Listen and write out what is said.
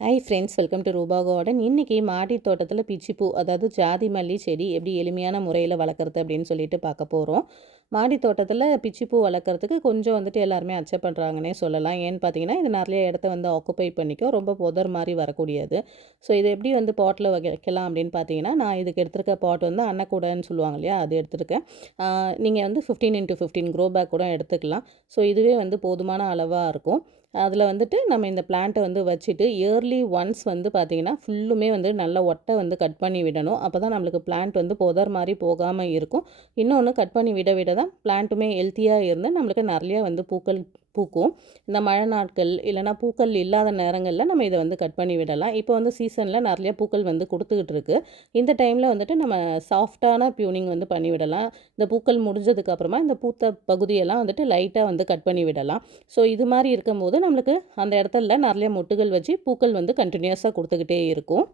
Hi friends welcome to Rupa garden இன்றைக்கி மாடி தோட்டத்தில் பிச்சிப்பூ அதாவது ஜாதி மல்லி செடி எப்படி எளிமையான முறையில் வளர்க்குறது அப்படின்னு சொல்லிட்டு பார்க்க போகிறோம் மாடி தோட்டத்தில் பிச்சிப்பூ வளர்க்குறதுக்கு கொஞ்சம் வந்துட்டு எல்லாருமே அச்சை பண்ணுறாங்கன்னே சொல்லலாம். ஏன்னு பார்த்தீங்கன்னா இது நிறைய இடத்த வந்து ஆக்குப்பை பண்ணிக்கும் ரொம்ப புதர் மாதிரி வரக்கூடியது. ஸோ இது எப்படி வந்து பாட்டில் வைக்கலாம் அப்படின்னு பார்த்தீங்கன்னா நான் இதுக்கு எடுத்திருக்க பாட் வந்து அன்னக்கூடன்னு சொல்லுவாங்க இல்லையா அது எடுத்திருக்கேன். நீங்கள் வந்து fifteen into fifteen grow bag கூட எடுத்துக்கலாம். ஸோ இதுவே வந்து போதுமான அளவாக இருக்கும். அதில் வந்துட்டு நம்ம இந்த பிளான்ட்டை வந்து வச்சுட்டு இயர்லி ஒன்ஸ் வந்து பார்த்திங்கன்னா ஃபுல்லுமே வந்து நல்ல ஒட்டை வந்து கட் பண்ணி விடணும். அப்போ தான் நம்மளுக்கு பிளான்ட் வந்து புதர் மாதிரி போகாமல் இருக்கும். இன்னொன்று கட் பண்ணி விட விட தான் பிளான்ட்டுமே ஹெல்த்தியாக இருந்து நம்மளுக்கு நிறையா வந்து பூக்கள் பூக்கும். இந்த மழை நாட்கள் இல்லைனா பூக்கள் இல்லாத நேரங்களில் நம்ம இதை வந்து கட் பண்ணி விடலாம். இப்போ வந்து சீசனில் நிறைய பூக்கள் வந்து கொடுத்துக்கிட்டு இருக்குது இந்த டைமில் வந்துட்டு நம்ம சாஃப்டான பியூனிங் வந்து பண்ணி விடலாம். இந்த பூக்கள் முடிஞ்சதுக்கு அப்புறமா இந்த பூத்த பகுதியெல்லாம் வந்துட்டு லைட்டாக வந்து கட் பண்ணி விடலாம். ஸோ இது மாதிரி இருக்கும்போது நம்மளுக்கு அந்த இடத்துல நிறைய மொட்டுகள் வச்சு பூக்கள் வந்து கண்டினியூஸாக கொடுத்துக்கிட்டே இருக்கும்.